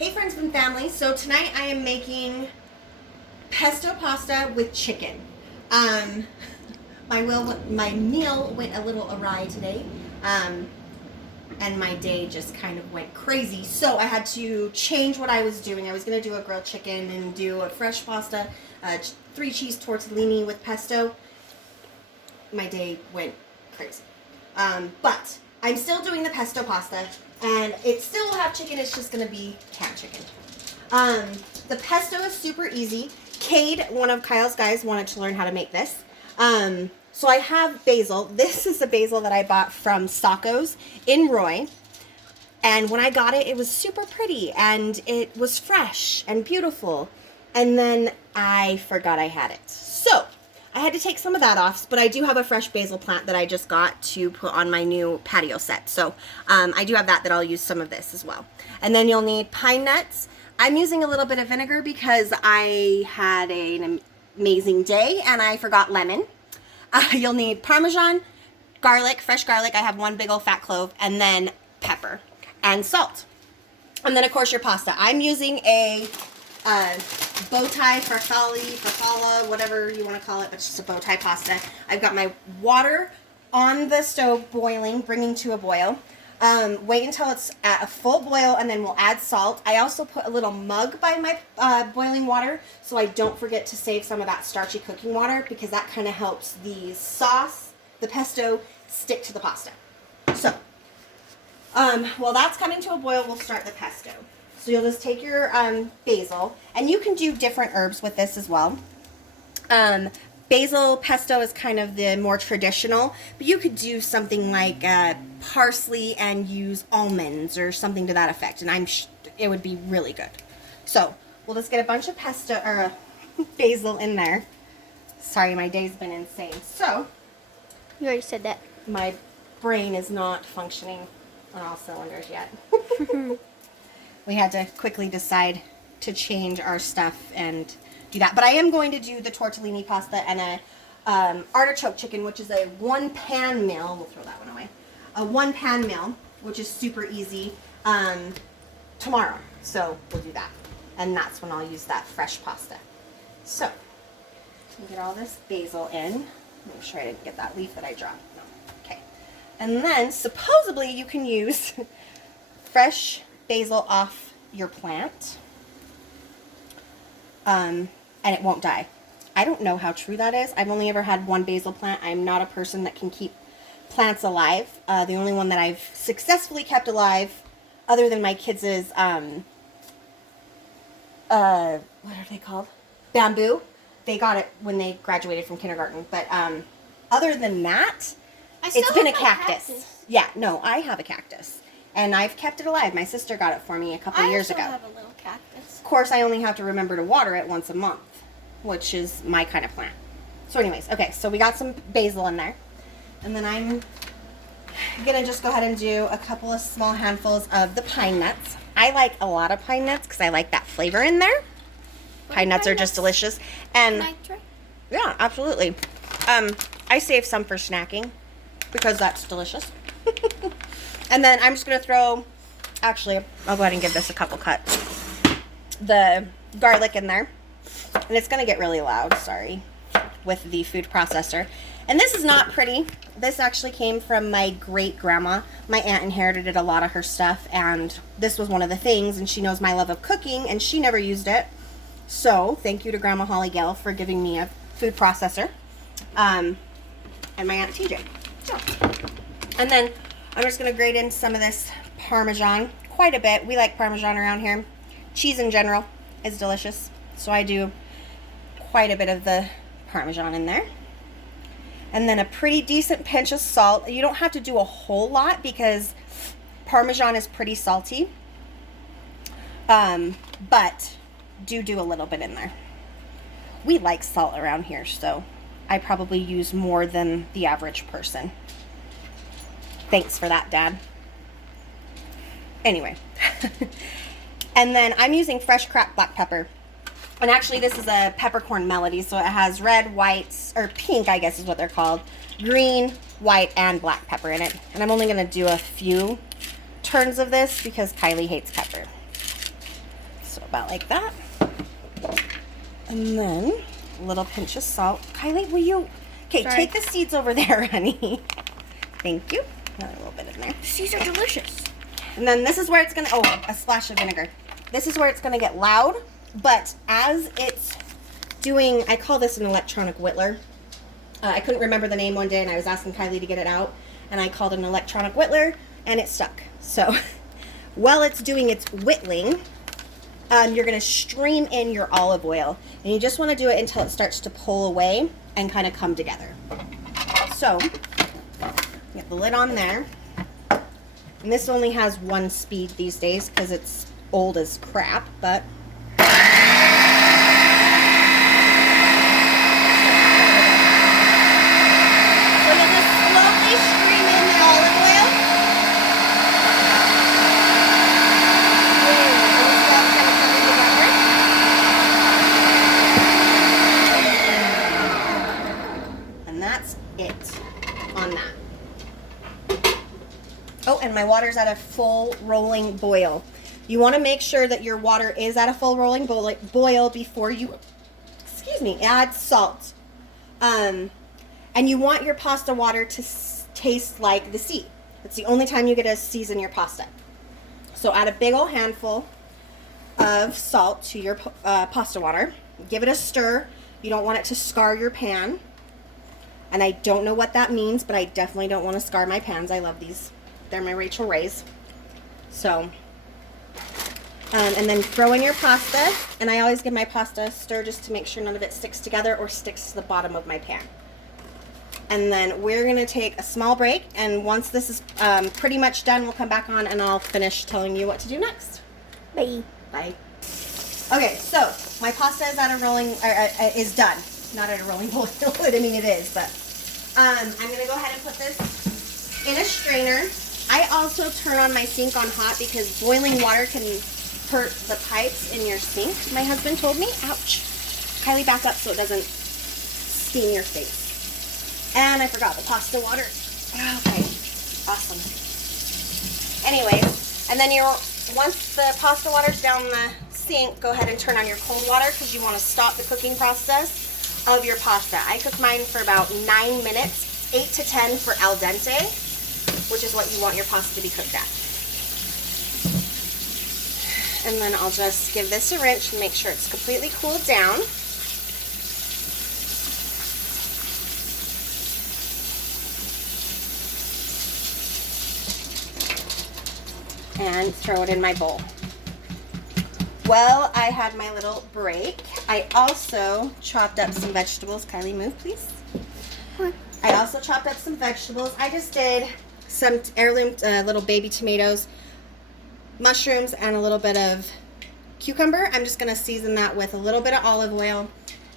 Hey friends and family, so tonight I am making pesto pasta with chicken. My meal went a little awry today, and my day just kind of went crazy, so I had to change what I was doing. I was going to do a grilled chicken and do a fresh pasta, 3 cheese tortellini with pesto. My day went crazy. But I'm still doing the pesto pasta, and it still will have chicken. It's just going to be canned chicken. The pesto is super easy. Cade, one of Kyle's guys, wanted to learn how to make this. So I have basil. This is the basil that I bought from Sacco's in Roy. And when I got it, it was super pretty, and it was fresh and beautiful. And then I forgot I had it. So I had to take some of that off, but I do have a fresh basil plant that I just got to put on my new patio set. So I do have that I'll use some of this as well. And then you'll need pine nuts. I'm using a little bit of vinegar because I had an amazing day and I forgot lemon. You'll need Parmesan, garlic, fresh garlic. I have 1 big old fat clove, and then pepper and salt. And then of course your pasta. I'm using a bow tie farfalle, whatever you want to call it, but it's just a bow tie pasta. I've got my water on the stove boiling, bringing to a boil. Wait until it's at a full boil, and then we'll add salt. I also put a little mug by my boiling water, so I don't forget to save some of that starchy cooking water, because that kind of helps the sauce, the pesto, stick to the pasta. So, while that's coming to a boil, we'll start the pesto. So you'll just take your basil, and you can do different herbs with this as well. Basil pesto is kind of the more traditional, but you could do something like parsley and use almonds or something to that effect, and it would be really good. So we'll just get a bunch of pesto or basil in there. Sorry, my day's been insane. So You already said that. my brain is not functioning on all cylinders yet. We had to quickly decide to change our stuff and do that. But I am going to do the tortellini pasta and a artichoke chicken, which is a 1-pan meal. We'll throw that one away. A 1-pan meal, which is super easy, tomorrow. So we'll do that. And that's when I'll use that fresh pasta. So, get all this basil in. Make sure I didn't get that leaf that I dropped. No. Okay. And then, supposedly, you can use fresh basil off your plant. And it won't die. I don't know how true that is. I've only ever had 1 basil plant. I'm not a person that can keep plants alive. The only one that I've successfully kept alive, other than my kids' what are they called? Bamboo. They got it when they graduated from kindergarten. But other than that, it's been a cactus. Yeah, no, I have a cactus. And I've kept it alive. My sister got it for me a couple years ago. I have a little cactus. Of course, I only have to remember to water it once a month, which is my kind of plant. So anyways, okay, so we got some basil in there. And then I'm going to just go ahead and do a couple of small handfuls of the pine nuts. I like a lot of pine nuts because I like that flavor in there. Pine nuts are just delicious. And Can I try? yeah, absolutely. I save some for snacking because that's delicious. And then I'm just going to throw, actually, I'll go ahead and give this a couple cuts. The garlic in there. And it's going to get really loud, sorry, with the food processor. And this is not pretty. This actually came from my great-grandma. My aunt inherited a lot of her stuff, and this was one of the things, and she knows my love of cooking, and she never used it. So, thank you to Grandma Holly Gale for giving me a food processor. And my Aunt TJ. So, and then I'm just going to grate in some of this Parmesan. Quite a bit. We like Parmesan around here. Cheese in general is delicious. So I do quite a bit of the Parmesan in there. And then a pretty decent pinch of salt. You don't have to do a whole lot because Parmesan is pretty salty. But do a little bit in there. We like salt around here, so I probably use more than the average person. Thanks for that, Dad. Anyway. And then I'm using fresh cracked black pepper. And actually this is a peppercorn melody, so it has red, white, or pink I guess is what they're called, green, white, and black pepper in it. And I'm only going to do a few turns of this because Kylie hates pepper. about like that. And then a little pinch of salt. Kylie, will you? Okay, Sorry. take the seeds over there, honey. Thank you. Another little bit in there. These are delicious. And then this is where it's gonna, a splash of vinegar. This is where it's gonna get loud, but as it's doing, I call this an electronic whittler. I couldn't remember the name one day and I was asking Kylie to get it out and I called it an electronic whittler and it stuck. So while it's doing its whittling, you're gonna stream in your olive oil and you just wanna do it until it starts to pull away and kind of come together. So, get the lid on there. And this only has one speed these days because it's old as crap, but so you'll just slowly stream in the olive oil. And that's it on that. Oh, and my water's at a full rolling boil. You want to make sure that your water is at a full rolling boil before you, add salt. And you want your pasta water to taste like the sea. That's the only time you get to season your pasta. So add a big old handful of salt to your pasta water. Give it a stir. You don't want it to scar your pan. And I don't know what that means, but I definitely don't want to scar my pans. I love these. They're my Rachel Rays. So, and then throw in your pasta. And I always give my pasta a stir just to make sure none of it sticks together or sticks to the bottom of my pan. And then we're going to take a small break. And once this is pretty much done, we'll come back on and I'll finish telling you what to do next. Bye. Bye. Okay, so my pasta is at a rolling, is done. Not at a rolling boil. I mean, it is, but I'm going to go ahead and put this in a strainer. I also turn on my sink on hot because boiling water can hurt the pipes in your sink, my husband told me. Ouch. Kylie, back up so it doesn't steam your face. And I forgot the pasta water. Okay, awesome. Anyways, and then once the pasta water's down the sink, go ahead and turn on your cold water because you want to stop the cooking process of your pasta. I cook mine for about 9 minutes, 8 to 10 for al dente, which is what you want your pasta to be cooked at. And then I'll just give this a rinse and make sure it's completely cooled down. And throw it in my bowl. Well, I had my little break. I also chopped up some vegetables. Kylie, move, please. I also chopped up some vegetables. I just did some heirloom little baby tomatoes, mushrooms, and a little bit of cucumber. I'm just going to season that with a little bit of olive oil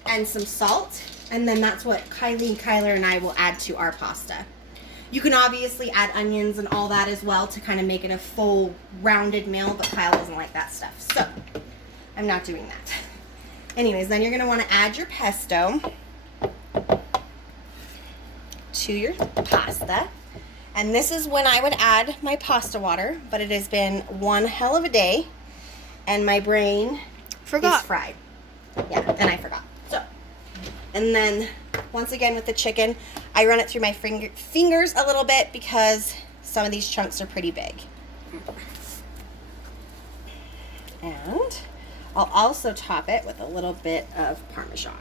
and some salt. And then that's what Kylie, Kyler, and I will add to our pasta. You can obviously add onions and all that as well to kind of make it a full rounded meal, but Kyle doesn't like that stuff. So I'm not doing that. Anyways, then you're going to want to add your pesto to your pasta. And this is when I would add my pasta water, but it has been one hell of a day and my brain is fried. Yeah, and I forgot. So, and then once again with the chicken, I run it through my fingers a little bit because some of these chunks are pretty big. And I'll also top it with a little bit of Parmesan.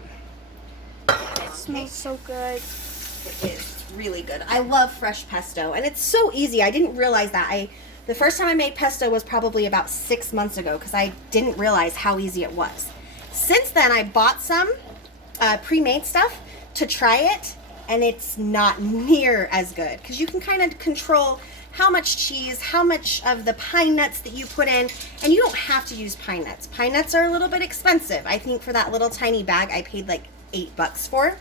It smells so good. It is really good. I love fresh pesto, and it's so easy. I didn't realize that. The first time I made pesto was probably about 6 months ago because I didn't realize how easy it was. Since then, I bought some pre-made stuff to try it, and it's not near as good because you can kind of control how much cheese, how much of the pine nuts that you put in, and you don't have to use pine nuts. Pine nuts are a little bit expensive. I think for that little tiny bag, I paid like $8 for.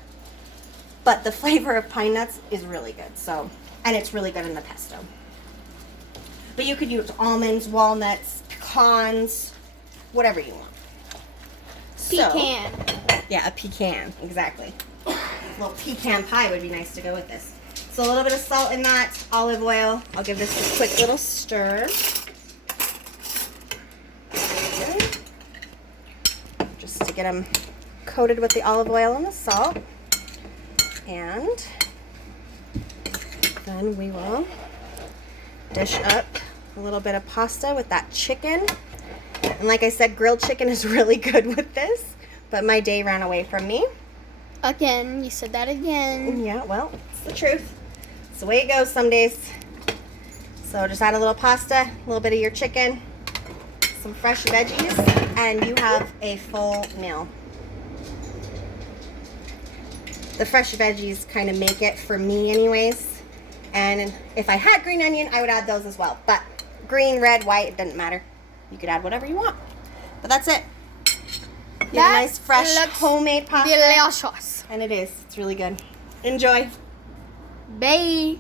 But the flavor of pine nuts is really good. So, and it's really good in the pesto. But you could use almonds, walnuts, pecans, whatever you want. Pecan. So, yeah, a pecan, exactly. A little pecan pie would be nice to go with this. So a little bit of salt in that, olive oil. I'll give this a quick little stir. to get them coated with the olive oil and the salt. And then we will dish up a little bit of pasta with that chicken. And like I said, grilled chicken is really good with this, but my day ran away from me. Again, you said that again. Yeah, well, it's the truth. It's the way it goes some days. So just add a little pasta, a little bit of your chicken, some fresh veggies, and you have a full meal. The fresh veggies kind of make it for me anyways. And if I had green onion, I would add those as well. But green, red, white, it doesn't matter. You could add whatever you want. But that's it. You have a nice, fresh, homemade pasta. Delicious. And it is. It's really good. Enjoy. Bye.